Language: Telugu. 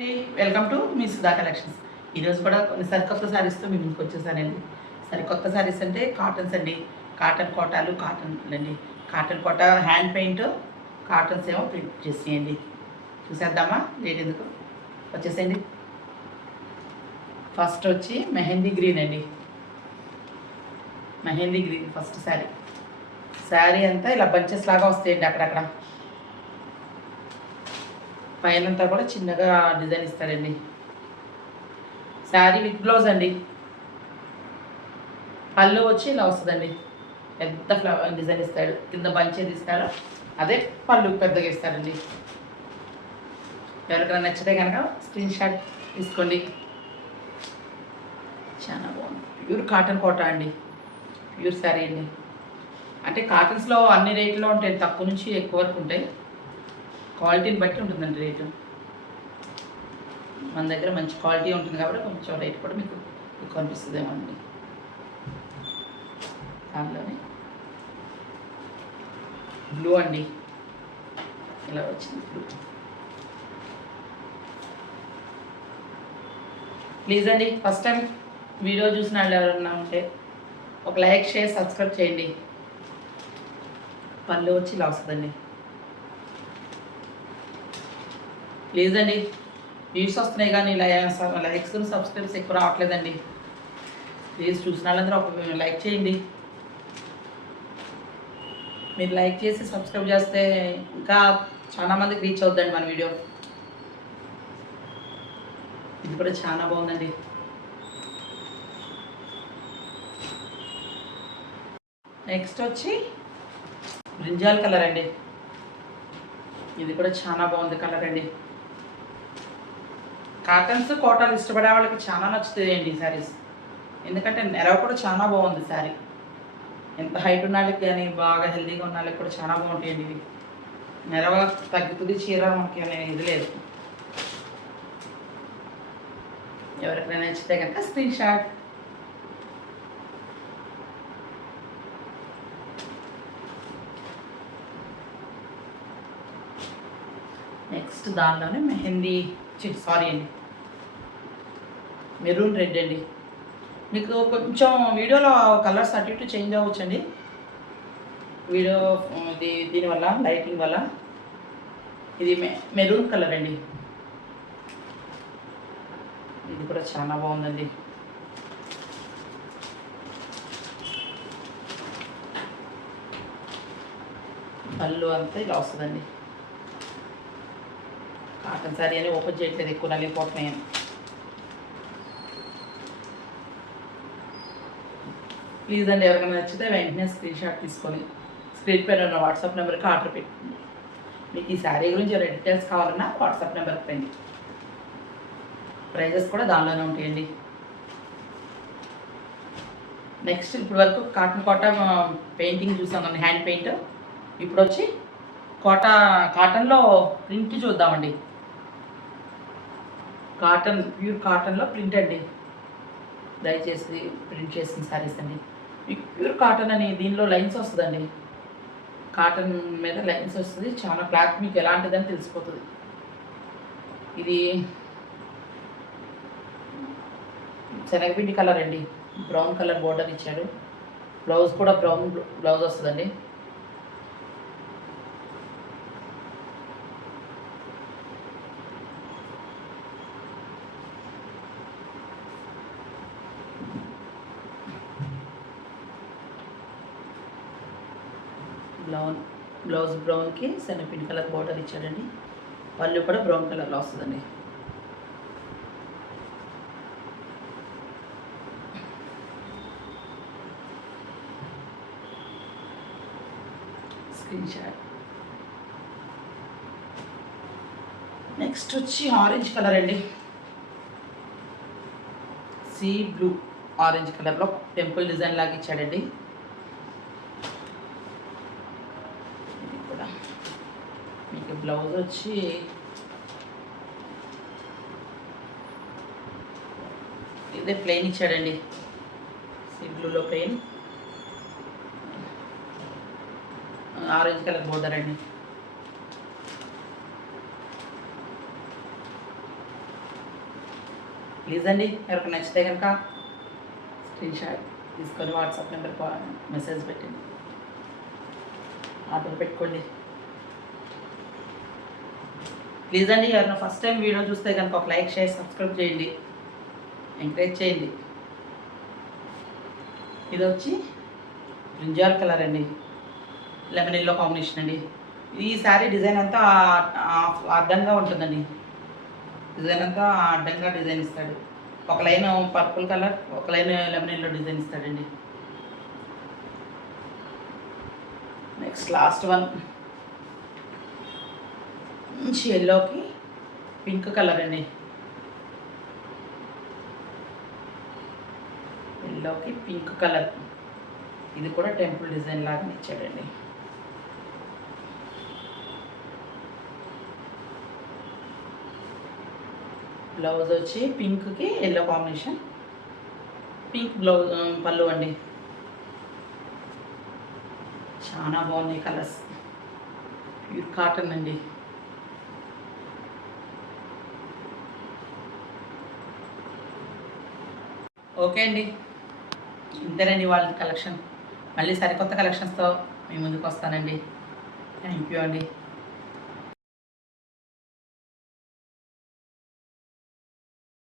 Welcome to me Sudha collections. ఈరోజు కూడా కొన్ని సరికొత్త శారీస్తో మీ ముందుకు వచ్చేసానండి. సరికొత్త శారీస్ అంటే కాటన్స్ అండి. కాటన్ కోటాలు కాటన్ అండి. కాటన్ కోట హ్యాండ్ పెయింట్, కాటన్స్ ఏమో ప్రింట్ చేసేయండి. చూసేద్దామా? లేట్ ఎందుకు, వచ్చేసేయండి. ఫస్ట్ వచ్చి మెహందీ గ్రీన్ అండి. Mehndi green first sari. శారీ అంతా ఇలా బంచెస్ లాగా వస్తాయండి. అక్కడక్కడ పైనంతా కూడా చిన్నగా డిజైన్ ఇస్తాడండి. శారీ విత్ బ్లౌజ్ అండి. పళ్ళు వచ్చి ఇలా వస్తుందండి. పెద్ద ఫ్లవర్ డిజైన్ ఇస్తాడు. కింద బంచేది ఇస్తాడు. అదే పళ్ళు పెద్దగా ఇస్తాడండి. ఎవరికైనా నచ్చితే కనుక స్క్రీన్ షాట్ తీసుకోండి. చాలా బాగుంది. ప్యూర్ కాటన్ కోట అండి. ప్యూర్ శారీ అండి. అంటే కాటన్స్లో అన్ని రేట్లో ఉంటాయి. తక్కువ నుంచి ఎక్కువ వరకు ఉంటాయి. క్వాలిటీని బట్టి ఉంటుందండి రేటు. మన దగ్గర మంచి క్వాలిటీ ఉంటుంది కాబట్టి కొంచెం రేట్ కూడా మీకు ఎక్కువ అనిపిస్తుందేమో అండి. దానిలోనే బ్లూ అండి. ఇలా వచ్చింది బ్లూ. ప్లీజ్ అండి, ఫస్ట్ టైం వీడియో చూసిన వాళ్ళు ఎవరన్నా ఉంటే ఒక లైక్, షేర్, సబ్స్క్రైబ్ చేయండి. పళ్ళు వచ్చి ఇలా వస్తుందండి. ప్లీజ్ అండి, వ్యూస్ వస్తున్నాయి కానీ లైక్స్ సబ్స్క్రైబ్స్ ఎక్కువ రావట్లేదండి. ప్లీజ్ చూసిన వాళ్ళందరూ ఒక లైక్ చేయండి. మీరు లైక్ చేసి సబ్స్క్రైబ్ చేస్తే ఇంకా చాలామందికి రీచ్ అవుద్దండి మన వీడియో. ఇది కూడా చాలా బాగుందండి. నెక్స్ట్ వచ్చి బ్రింజాల్ కలర్ అండి. ఇది కూడా చాలా బాగుంది కలర్ అండి. కాటన్స్ కోటాలు ఇష్టపడే వాళ్ళకి చాలా నచ్చుతాయండి ఈ శారీస్. ఎందుకంటే నెరవ కూడా చాలా బాగుంది శారీ. ఎంత హైట్ ఉన్న వాళ్ళకి కానీ బాగా హెల్తీగా ఉన్న వాళ్ళకి కూడా చాలా బాగుంటాయండి ఇవి. నెరవ తగ్గుతుంది చీర మనకి ఇది లేదు. ఎవరికైనా నచ్చితే కనుక స్క్రీన్ షాట్. నెక్స్ట్ దానిలోనే మెహందీ సారీ అండి, మెరూన్ రెడ్ అండి. మీకు కొంచెం వీడియోలో కలర్స్ అటు ఇటు చేంజ్ అవ్వచ్చండి. వీడియో దీనివల్ల లైటింగ్ వల్ల. ఇది మెరూన్ కలర్ అండి. ఇది కూడా చాలా బాగుందండి. పళ్ళు అంతా ఇలా వస్తుందండి. కాటన్ శారీ అని ఓపెన్ చేయట్లేదు, ఎక్కువ నలిగిపోతున్నాయని. ప్లీజ్ అండి, ఎవరికైనా నచ్చితే వెంటనే స్క్రీన్ షాట్ తీసుకొని స్క్రీన్ పైన ఉన్న వాట్సాప్ నెంబర్కి ఆర్డర్ పెట్టుకోండి. మీకు ఈ శారీ గురించి ఎవరైనా డీటెయిల్స్ కావాలన్నా వాట్సాప్ నెంబర్కి రండి. ప్రైజెస్ కూడా దానిలోనే ఉంటాయండి. నెక్స్ట్ ఇప్పుడు వరకు కాటన్ కోట పెయింటింగ్ చూసాం కదా, హ్యాండ్ పెయింట్. ఇప్పుడు వచ్చి కాటన్లో ప్రింట్ చూద్దామండి. కాటన్, ప్యూర్ కాటన్లో ప్రింట్ అండి. దయచేసి ప్రింట్ చేసిన శారీస్ అండి. మీకు ప్యూర్ కాటన్ అని దీనిలో లైన్స్ వస్తుందండి. కాటన్ మీద లైన్స్ వస్తుంది. చాలా క్లాత్ మీకు ఎలాంటిదని తెలిసిపోతుంది. ఇది శనగపిండి కలర్ అండి. బ్రౌన్ కలర్ బోర్డర్ ఇచ్చాడు. బ్లౌజ్ కూడా బ్రౌన్ బ్లౌజ్ వస్తుందండి. బ్లౌజ్ బ్రౌన్కి శనగపిండి కలర్ బోర్డర్ ఇచ్చాడండి. పళ్ళు కూడా బ్రౌన్ కలర్లో వస్తుందండి. Screen shot. నెక్స్ట్ వచ్చి ఆరెంజ్ కలర్ అండి. సీ బ్లూ ఆరెంజ్ కలర్లో టెంపుల్ డిజైన్ లాగా ఇచ్చాడండి. మీకు బ్లౌజ్ వచ్చి ఇదే ప్లెయిన్ ఇచ్చాడండి. సీ బ్లూలో ప్లెయిన్, ఆరెంజ్ కలర్ బోర్డర్ అండి. ప్లీజ్ అండి, ఎవరికి నచ్చితే కనుక స్క్రీన్ షాట్ తీసుకొని వాట్సాప్ నెంబర్ మెసేజ్ పెట్టండి, ఆర్డర్ పెట్టుకోండి. ప్లీజ్ అండి, ఎవరైనా ఫస్ట్ టైం వీడియో చూస్తే కనుక ఒక లైక్ షేర్ సబ్స్క్రైబ్ చేయండి, ఎంకరేజ్ చేయండి. ఇది వచ్చి బ్రింజాల్ కలర్ అండి, లెమన్ ఎల్లో కాంబినేషన్ అండి. ఈ శారీ డిజైన్ అంతా అడ్డంగా ఉంటుందండి, డిజైన్ అంతా అడ్డంగా డిజైన్ ఇస్తాడు. ఒక లైన్ పర్పుల్ కలర్, ఒక లైన్ లెమన్ ఎల్లో డిజైన్ ఇస్తాడండి. నెక్స్ట్ లాస్ట్ వన్ మంచి ఎల్లోకి పింక్ కలర్ అండి, ఎల్లోకి పింక్ కలర్. ఇది కూడా టెంపుల్ డిజైన్ లాగా ఇచ్చాడండి. బ్లౌజ్ వచ్చి పింక్కి ఎల్లో కాంబినేషన్, పింక్ బ్లౌజ్ పళ్ళు అండి. చాలా బాగున్నాయి కలర్స్, ప్యూర్ కాటన్ అండి. ఓకే అండి, ఇంతేనండి వాళ్ళ కలెక్షన్. మళ్ళీ సరికొత్త కలెక్షన్స్తో మీ ముందుకు వస్తానండి. థ్యాంక్ యూ అండి.